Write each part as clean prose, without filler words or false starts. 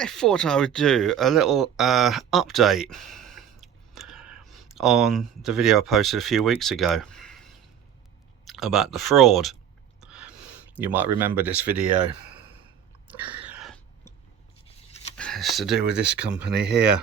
I thought I would do a little update on the video I posted a few weeks ago about the fraud. You might remember this video. It's to do with this company here,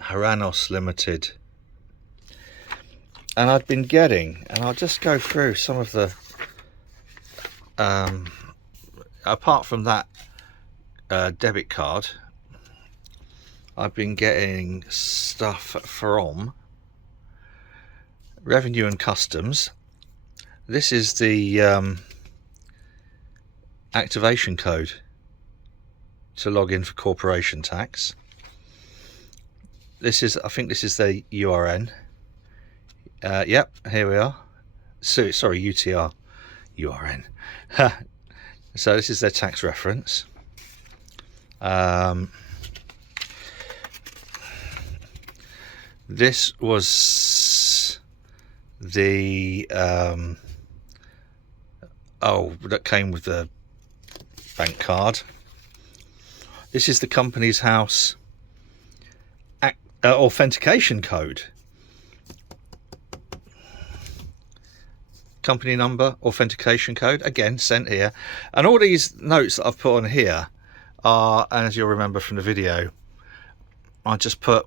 Haranos Limited. And I've been getting, and I'll just go through some of the, apart from that debit card, I've been getting stuff from Revenue and Customs. This is the activation code to log in for corporation tax. This is, I think this is the URN. Yep, here we are. So, sorry, UTR, URN. So this is their tax reference. This was the that came with the bank card. This is the company's house authentication code. Company number, authentication code, again sent here. And all these notes that I've put on here are, and as you'll remember from the video, I just put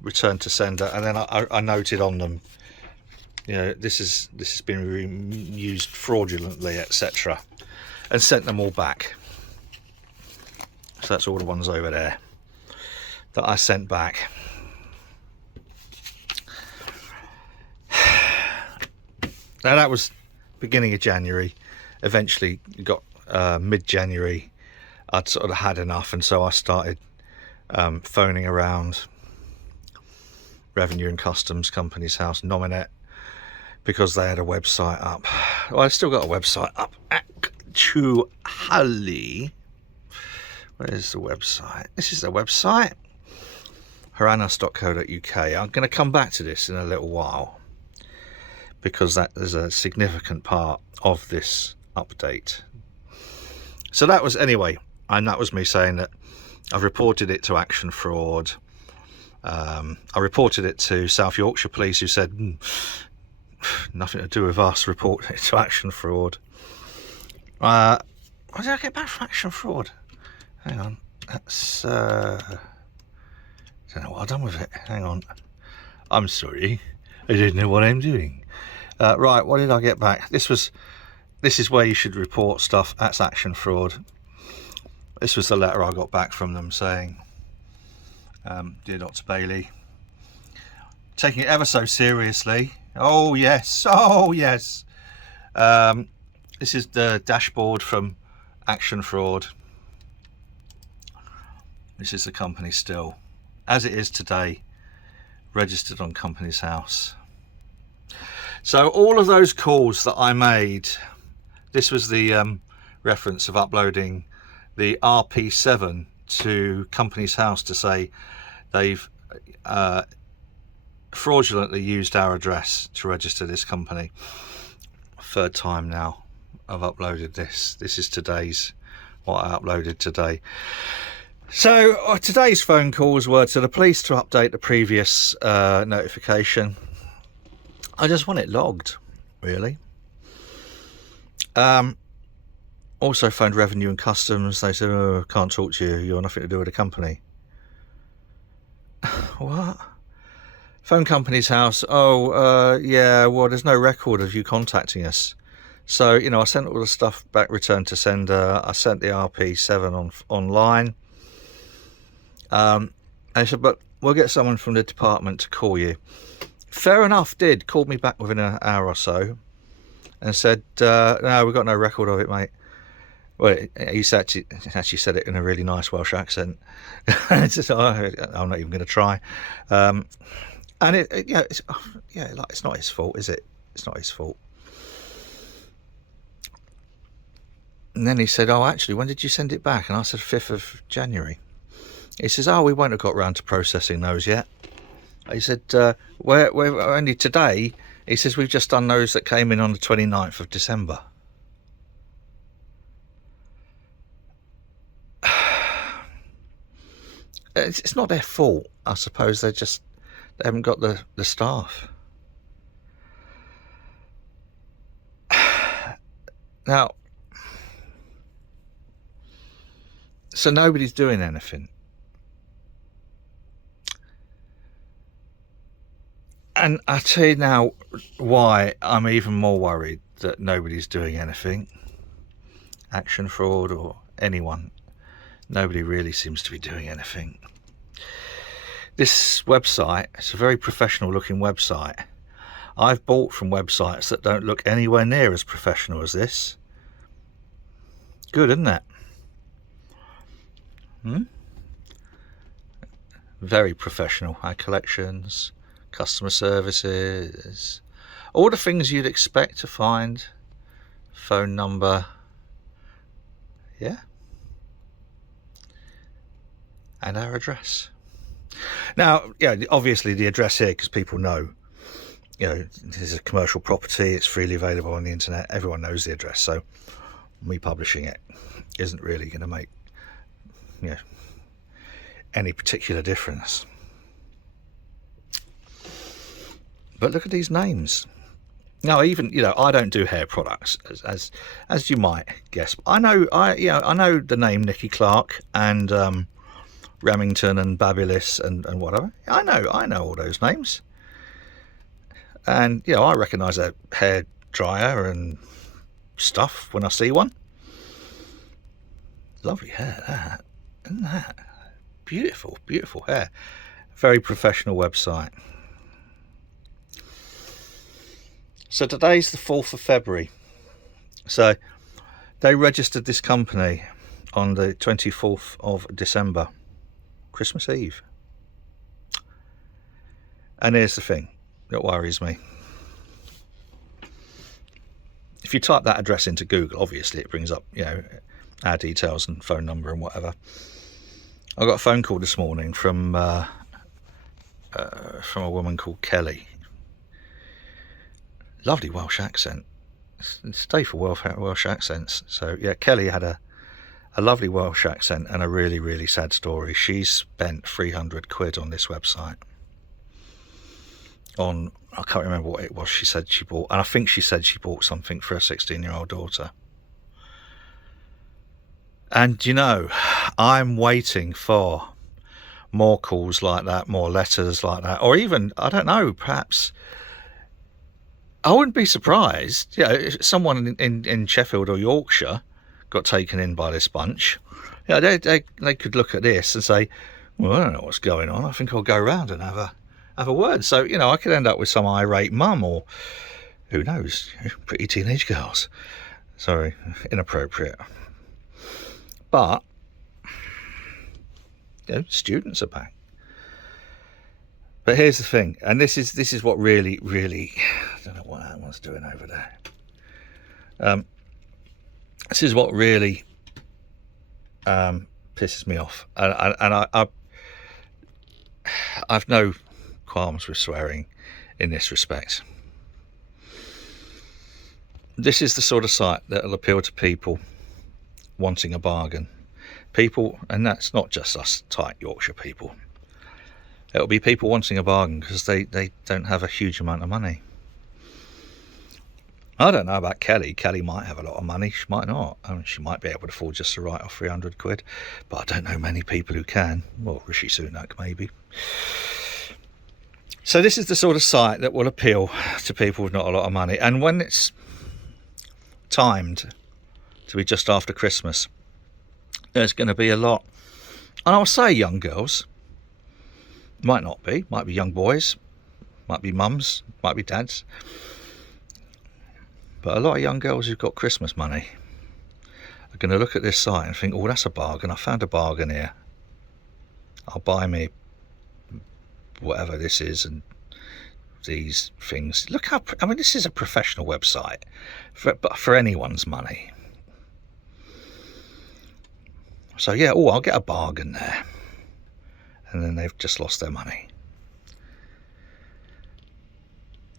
return to sender, and then I noted on them, you know, this has been used fraudulently, etc., and sent them all back. So that's all the ones over there that I sent back. Now that was beginning of January. Eventually got mid-January, I'd sort of had enough, and so I started phoning around Revenue and Customs, Company's House, Nominet, because they had a website up. Well, I've still got a website up, actually. Where's the website? This is the website, haranos.co.uk. I'm going to come back to this in a little while, because that is a significant part of this update. So that was, anyway, and that was me saying that I've reported it to Action Fraud. I reported it to South Yorkshire Police, who said, nothing to do with us, report it to Action Fraud. What did I get back from Action Fraud? Hang on, that's, I don't know what I've done with it. Hang on. I'm sorry, I didn't know what I'm doing. Right, what did I get back? This is where you should report stuff. That's Action Fraud. This was the letter I got back from them saying, dear Dr. Bailey, taking it ever so seriously. Oh yes, oh yes. This is the dashboard from Action Fraud. This is the company still, as it is today, registered on Company's House. So all of those calls that I made, this was the reference of uploading the RP7 to Company's House to say they've fraudulently used our address to register this company. Third time now I've uploaded this. This is today's, what I uploaded today. So today's phone calls were to the police to update the previous notification. I just want it logged, really. Also phoned Revenue and Customs. They said, oh, can't talk to you, you're nothing to do with the company. What? Phone Company's House. Oh, yeah, well, there's no record of you contacting us. So, you know, I sent all the stuff back, return to sender. I sent the RP7 online. They said, but we'll get someone from the department to call you. Fair enough, did. Called me back within an hour or so and said, no, we've got no record of it, mate. Well, he actually said it in a really nice Welsh accent. Just, I'm not even going to try. And it's not his fault, is it? It's not his fault. And then he said, oh, actually, when did you send it back? And I said, 5th of January. He says, oh, we won't have got round to processing those yet. He said, we're only today. He says, we've just done those that came in on the 29th of December. it's not their fault, I suppose. They haven't got the staff. Now, so nobody's doing anything. And I tell you now why I'm even more worried that nobody's doing anything. Action Fraud or anyone. Nobody really seems to be doing anything. This website, it's a very professional looking website. I've bought from websites that don't look anywhere near as professional as this. Good, isn't it? Very professional. Our collections, customer services, all the things you'd expect to find. Phone number. Yeah. And our address. Now, yeah, obviously the address here, because people know, you know, this is a commercial property, it's freely available on the internet, everyone knows the address, so me publishing it isn't really going to make, you know, any particular difference. But look at these names. Now, even, you know, I don't do hair products, as you might guess. I know the name Nicky Clark and Remington and Babyliss and whatever. I know all those names. And, you know, I recognise a hair dryer and stuff when I see one. Lovely hair, that. Isn't that? Beautiful, beautiful hair. Very professional website. So today's the 4th of February. So they registered this company on the 24th of December, Christmas Eve. And here's the thing that worries me. If you type that address into Google, obviously it brings up, you know, our details and phone number and whatever. I got a phone call this morning from a woman called Kelly. Lovely Welsh accent. Stay for Welsh accents. So yeah, Kelly had a lovely Welsh accent and a really, really sad story. She spent 300 quid on this website. I can't remember what it was she said she bought, and I think she said she bought something for a 16-year-old daughter. And you know, I'm waiting for more calls like that, more letters like that, or even, I don't know, perhaps, I wouldn't be surprised, you know, if someone in Sheffield or Yorkshire got taken in by this bunch. You know, they could look at this and say, well, I don't know what's going on, I think I'll go round and have a word. So, you know, I could end up with some irate mum, or who knows, pretty teenage girls. Sorry, inappropriate. But, you know, students are back. But here's the thing, and this is what really, really, I don't know what that one's doing over there. This is what really pisses me off, and I've no qualms with swearing in this respect. This is the sort of site that will appeal to people wanting a bargain. People, and that's not just us tight Yorkshire people. It'll be people wanting a bargain because they don't have a huge amount of money. I don't know about Kelly. Kelly might have a lot of money, she might not. I mean, she might be able to afford just to write off 300 quid, but I don't know many people who can. Well, Rishi Sunak maybe. So this is the sort of site that will appeal to people with not a lot of money. And when it's timed to be just after Christmas, there's going to be a lot, and I'll say young girls, might not be, might be young boys, might be mums, might be dads, but a lot of young girls who've got Christmas money are going to look at this site and think, oh, that's a bargain, I found a bargain here, I'll buy me whatever this is and these things. Look how, I mean, this is a professional website for anyone's money. So yeah, oh, I'll get a bargain there. And then they've just lost their money.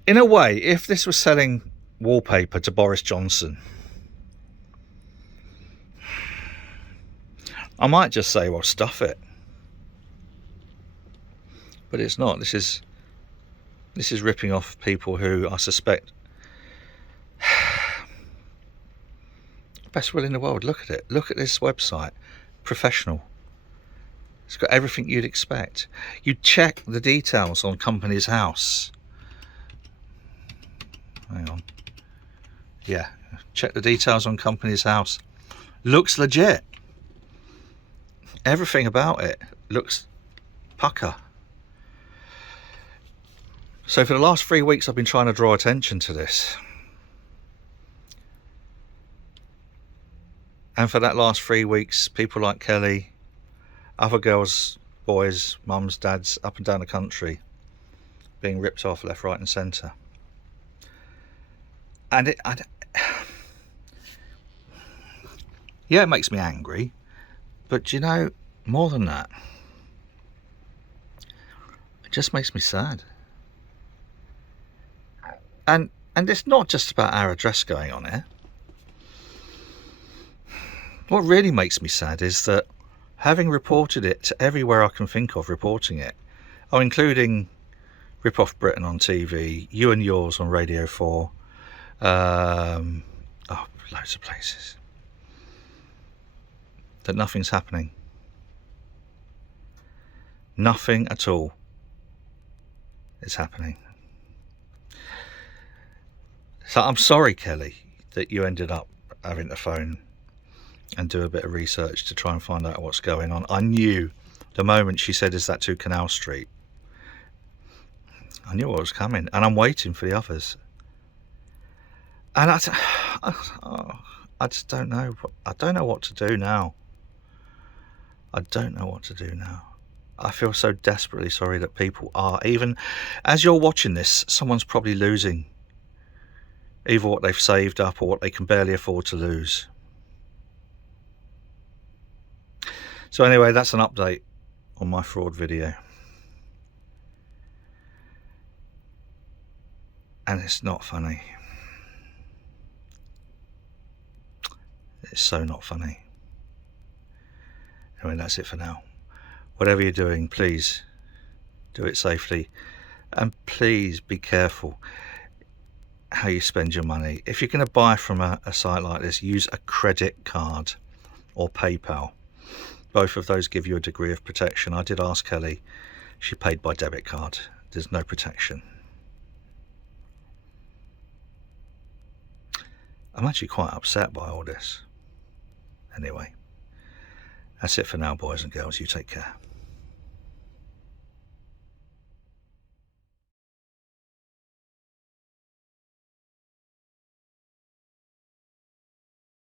In a way, if this was selling wallpaper to Boris Johnson, I might just say, well, stuff it. but it's not. This is ripping off people who I suspect best will in the world. Look at it. Look at this website. Professional. It's got everything you'd expect. You check the details on Companies House. Hang on. Yeah, check the details on Companies House. Looks legit. Everything about it looks pucker. So for the last 3 weeks I've been trying to draw attention to this. And for that last 3 weeks, people like Kelly, other girls, boys, mums, dads, up and down the country, being ripped off left, right and centre. And yeah, it makes me angry, but you know, more than that, it just makes me sad. And it's not just about our address going on here. What really makes me sad is that, having reported it to everywhere I can think of reporting it, including Rip Off Britain on TV, You and Yours on Radio 4, loads of places, that nothing's happening. Nothing at all is happening. So I'm sorry, Kelly, that you ended up having to phone and do a bit of research to try and find out what's going on. I knew the moment she said, "Is that 2 Canal Street?" I knew what was coming, and I'm waiting for the others. And I just don't know. I don't know what to do now. I don't know what to do now. I feel so desperately sorry that people are, even as you're watching this, someone's probably losing either what they've saved up or what they can barely afford to lose. So anyway, that's an update on my fraud video. And it's not funny. It's so not funny. Anyway, that's it for now. Whatever you're doing, please do it safely. And please be careful how you spend your money. If you're going to buy from a site like this, use a credit card or PayPal. Both of those give you a degree of protection. I did ask Kelly. She paid by debit card. There's no protection. I'm actually quite upset by all this. Anyway, that's it for now, boys and girls. You take care.